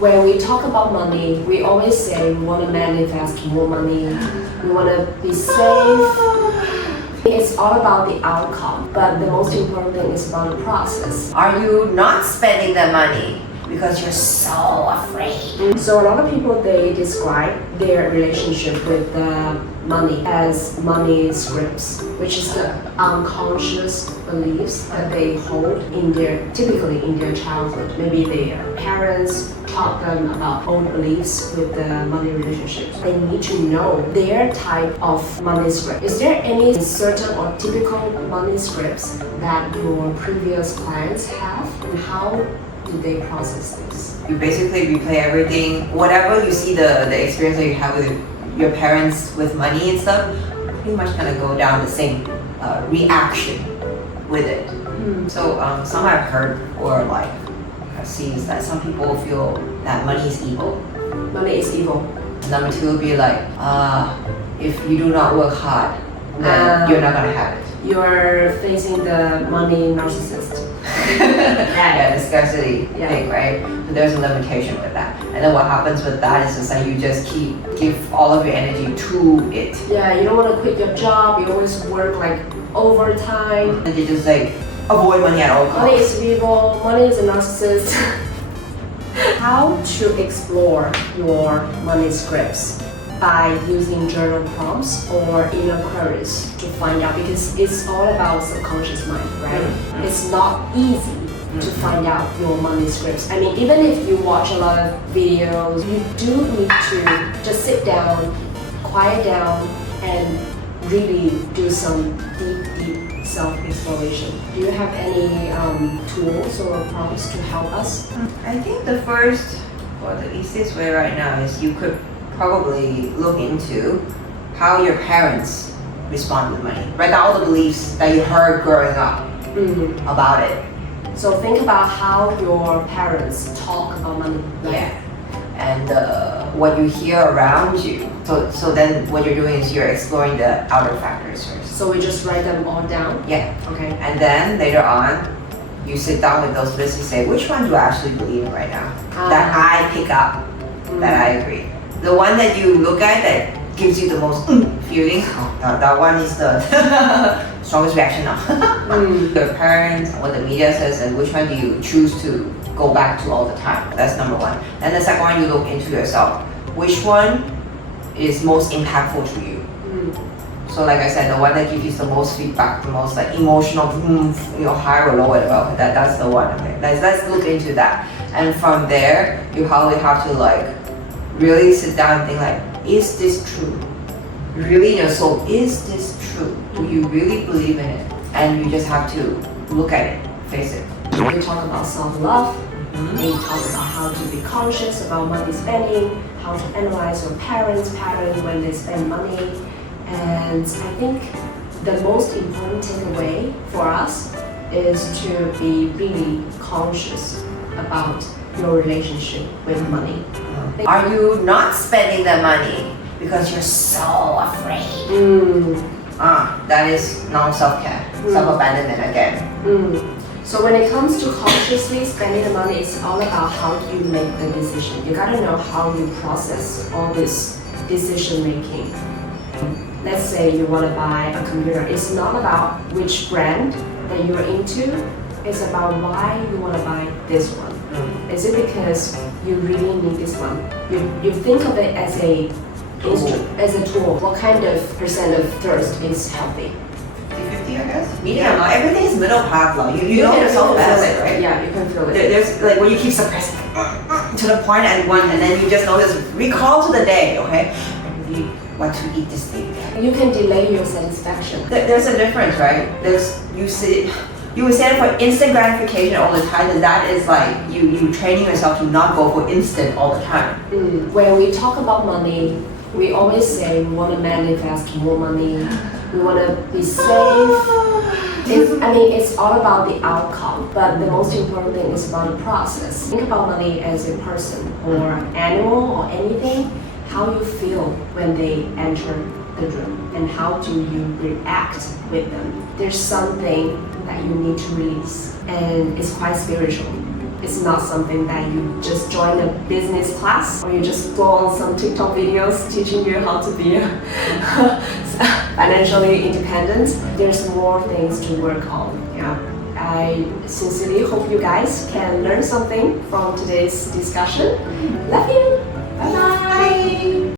When we talk about money, we always say we want to manifest more money, we want to be safe. It's all about the outcome, but the most important thing is about the process. Are you not spending the money because you're so afraid? So a lot of people, they describe their relationship with money as money scripts, which is the unconscious beliefs that they hold typically in their childhood. Maybe their parents taught them about old beliefs with the money relationships. They need to know their type of money script. Is there any certain or typical money scripts that your previous clients have? And how do they process this? You basically replay everything, whatever you see the experience that you have with your parents with money and stuff, pretty much gonna go down the same reaction with it. So some I've heard or like I've seen is that some people feel that money is evil. Money is evil. Number two would be like, if you do not work hard, then you're not gonna have it. You're facing the money narcissist. Yeah, the scarcity thing, right? So there's a limitation with that. And then what happens with that is just that you just give all of your energy to it. Yeah, you don't want to quit your job, you always work like overtime. And you just like avoid money at all costs. Money is evil, money is a narcissist. How to explore your money scripts? By using journal prompts or inner queries to find out, because it's all about subconscious mind, right? It's not easy to find out your money scripts. I mean, even if you watch a lot of videos, you do need to just sit down, quiet down, and really do some deep self-exploration. Do you have any tools or prompts to help us? I think the first or the easiest way right now is you could probably look into how your parents respond with money. Write down all the beliefs that you heard growing up about it. So think about how your parents talk about money. Yeah. And what you hear around you. So then what you're doing is you're exploring the outer factors first. So we just write them all down? Yeah. Okay. And then later on, you sit down with those lists and say, which one do I actually believe in right now? That I pick up, that I agree. The one that you look at that gives you the most feeling, that one is the strongest reaction now. Your parents, what the media says, and which one do you choose to go back to all the time? That's number one. And the second one, you look into yourself. Which one is most impactful to you? So like I said, the one that gives you the most feedback, the most like emotional, high or low, whatever, that's the one. Okay, let's look into that. And from there, you probably have to like really sit down and think like, is this true? Really in your soul, is this true? Do you really believe in it? And you just have to look at it, face it. We talk about self-love. We talk about how to be conscious about money spending, how to analyze your parents' pattern when they spend money. And I think the most important takeaway for us is to be really conscious about your relationship with money. Are you not spending the money because you're so afraid? That is non-self-care, self-abandonment again. So when it comes to consciously spending the money, it's all about how do you make the decision. You gotta know how you process all this decision making. Let's say you want to buy a computer. It's not about which brand that you're into. It's about why you want to buy this one. Is it because you really need this one? You think of it as a tool. What kind of percent of thirst is healthy? 50, I guess. Medium. Everything is middle path. You know yourself best, right? Yeah, you can feel it. There's like when you keep suppressing to the point at one, and then you just notice. Recall to the day, okay? I really want to eat this thing. You can delay your satisfaction. There's a difference, right? You will say it for instant gratification all the time, and that is like you training yourself to not go for instant all the time. When we talk about money, we always say we want to manifest more money, we want to be safe. It's all about the outcome, but the most important thing is about the process. Think about money as a person or animal or anything, how you feel when they enter the room and how do you react with them. There's something that you need to release, and it's quite spiritual. It's not something that you just join a business class or you just go on some TikTok videos teaching you how to be financially independent. There's more things to work on. Yeah. I sincerely hope you guys can learn something from today's discussion. Love you. Bye bye.